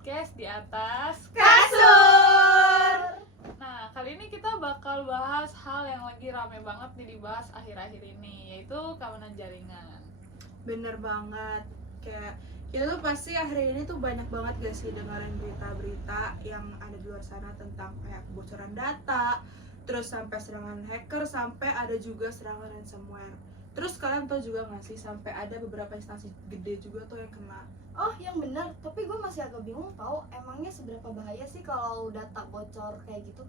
podcast di atas kasur. Nah, kali ini kita bakal bahas hal yang lagi rame banget nih dibahas akhir-akhir ini, yaitu keamanan jaringan. Bener banget. Kayak kita tuh pasti akhir ini tuh banyak banget gak sih dengerin berita-berita yang ada di luar sana tentang kayak kebocoran data, terus sampai serangan hacker, sampai ada juga serangan ransomware. Terus kalian tau juga gak sih sampai ada beberapa instansi gede juga tuh yang kena. Oh, yang benar. Tapi gue masih agak bingung tahu emangnya seberapa bahaya sih kalau data bocor kayak gitu.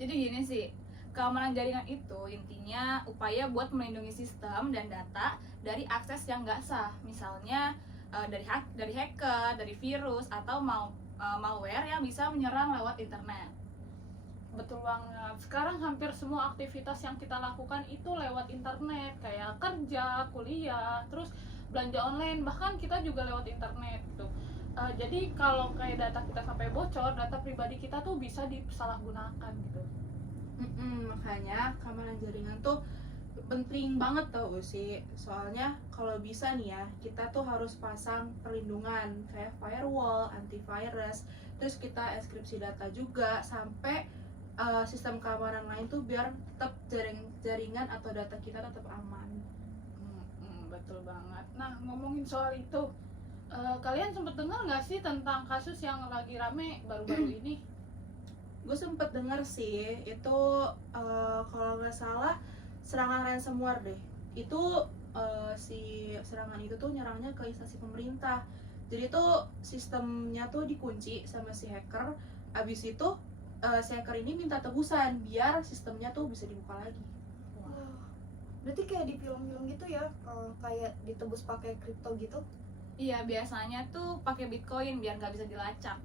Jadi gini sih, keamanan jaringan itu intinya upaya buat melindungi sistem dan data dari akses yang nggak sah. Misalnya dari hacker, dari virus, atau malware yang bisa menyerang lewat internet. Betul banget. Sekarang hampir semua aktivitas yang kita lakukan itu lewat internet, kayak kerja, kuliah, terus belanja online, bahkan kita juga lewat internet gitu. Jadi kalau kayak data kita sampai bocor, data pribadi kita tuh bisa disalahgunakan gitu. Makanya keamanan jaringan tuh penting banget tau sih. Soalnya kalau bisa nih ya, kita tuh harus pasang perlindungan kayak firewall, antivirus, terus kita enkripsi data juga sampai sistem keamanan lain tuh biar tetap jaringan atau data kita tetap aman. Betul banget. Nah, ngomongin soal itu, kalian sempat dengar nggak sih tentang kasus yang lagi rame baru-baru ini? Gue sempet denger sih itu kalau nggak salah serangan ransomware deh. Itu si serangan itu tuh nyerangnya ke instansi pemerintah. Jadi tuh sistemnya tuh dikunci sama si hacker. Abis itu si hacker ini minta tebusan biar sistemnya tuh bisa dibuka lagi. Berarti kayak di film-film gitu ya, kayak ditebus pakai kripto gitu. Iya, biasanya tuh pakai Bitcoin biar nggak bisa dilacak.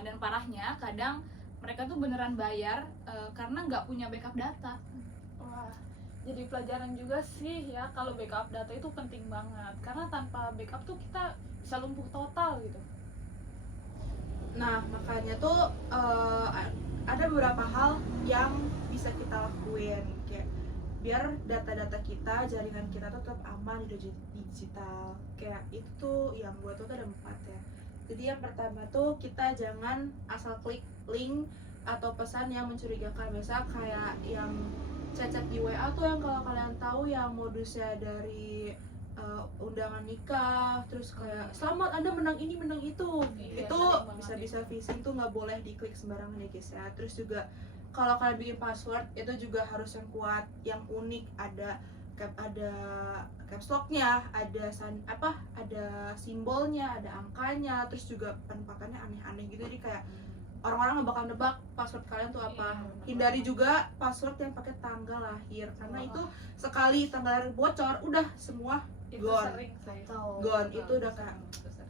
Dan parahnya kadang mereka tuh beneran bayar karena nggak punya backup data. Wah, jadi pelajaran juga sih ya kalau backup data itu penting banget. Karena tanpa backup tuh kita bisa lumpuh total gitu. Nah makanya tuh ada beberapa hal yang bisa kita lakuin kayak biar data-data kita, jaringan kita tuh tetap aman di digital. Kayak itu tuh yang gue tuh ada 4 ya. Jadi yang pertama tuh kita jangan asal klik link atau pesan yang mencurigakan. Misal kayak yang chat-chat di WA tuh yang kalau kalian tahu yang modusnya dari undangan nikah, terus kayak selamat Anda menang ini menang itu. Iya, Itu sering banget bisa phishing tuh nggak boleh diklik sembarangan ya guys ya. Terus juga kalau kalian bikin password itu juga harus yang kuat, yang unik, ada caps locknya, ada ada simbolnya, ada angkanya, terus juga penempatannya aneh-aneh gitu. Jadi kayak orang-orang nggak bakal nebak password kalian tuh apa. Hindari juga password yang pakai tanggal lahir karena itu sekali tanggal lahir bocor udah semua Itu gone. sering saya. Gone itu udah kayak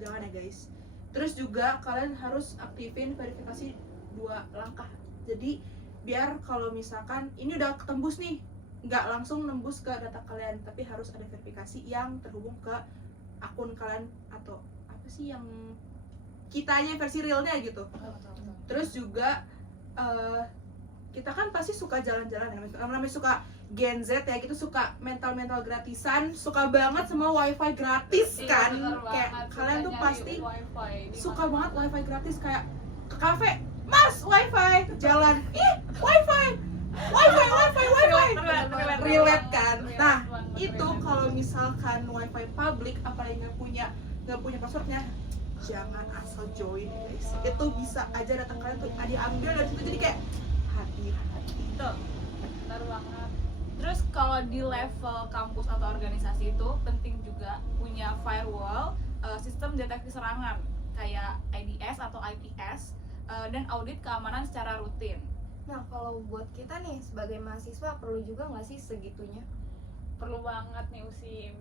jangan ya guys. Terus juga kalian harus aktifin verifikasi 2 langkah. Jadi biar kalau misalkan ini udah ketembus nih, nggak langsung nembus ke data kalian, tapi harus ada verifikasi yang terhubung ke akun kalian atau apa sih yang kitanya versi realnya gitu. Terus juga kita kan pasti suka jalan-jalan ya, namanya suka Gen Z ya, gitu suka mental gratisan, suka banget sama wifi gratis kan. Kayak kalian tuh pasti suka banget wifi gratis, kayak ke kafe, mas wifi, jalan, wifi, relate kan. Nah itu kalau misalkan wifi public apalagi nggak punya passwordnya, jangan asal join guys. Itu bisa aja data kalian tuh diambil dari situ. Jadi kayak hati-hati. Tuh, benar banget. Terus kalau di level kampus atau organisasi itu penting juga punya firewall, sistem deteksi serangan kayak IDS atau IPS, dan audit keamanan secara rutin. Nah, kalau buat kita nih sebagai mahasiswa perlu juga nggak sih segitunya? Perlu banget nih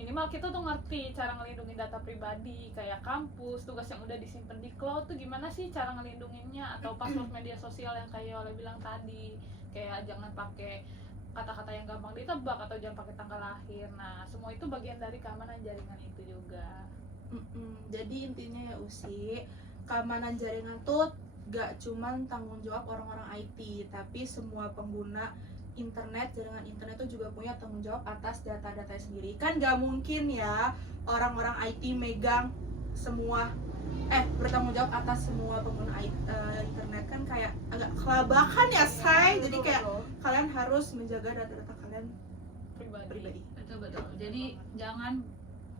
minimal kita tuh ngerti cara ngelindungin data pribadi, kayak kampus, tugas yang udah disimpan di cloud tuh gimana sih cara ngelindunginnya, atau password media sosial yang kayak Oleh bilang tadi, kayak jangan pakai kata-kata yang gampang ditebak atau jangan pakai tanggal lahir. Nah, semua itu bagian dari keamanan jaringan itu juga. Jadi intinya ya Usi, keamanan jaringan tuh gak cuman tanggung jawab orang-orang IT, tapi semua pengguna internet, jaringan internet itu juga punya tanggung jawab atas data-data sendiri. Kan gak mungkin ya orang-orang IT megang semua bertanggung jawab atas semua pengguna internet kan kayak agak kelabakan ya say. Jadi kayak kalian harus menjaga data-data kalian pribadi. Betul. Jadi jangan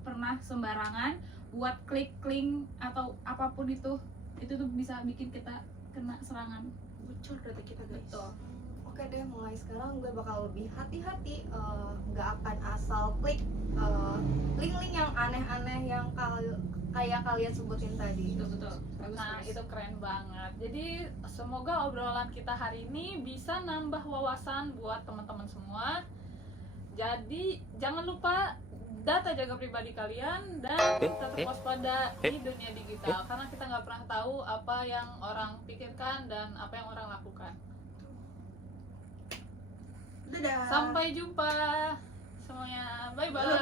pernah sembarangan buat klik link atau apapun itu tuh bisa bikin kita kena serangan. Bocor data kita guys. Betul. Oke deh, mulai sekarang gue bakal lebih hati-hati, nggak akan asal klik link-link yang aneh-aneh yang kayak kalian sebutin tadi. Betul. Nah, itu keren banget. Jadi semoga obrolan kita hari ini bisa nambah wawasan buat teman-teman semua. Jadi jangan lupa data jaga pribadi kalian dan tetap waspada di dunia digital karena kita nggak pernah tahu apa yang orang pikirkan dan apa yang orang lakukan. Dadah. Sampai jumpa semuanya. Bye bye.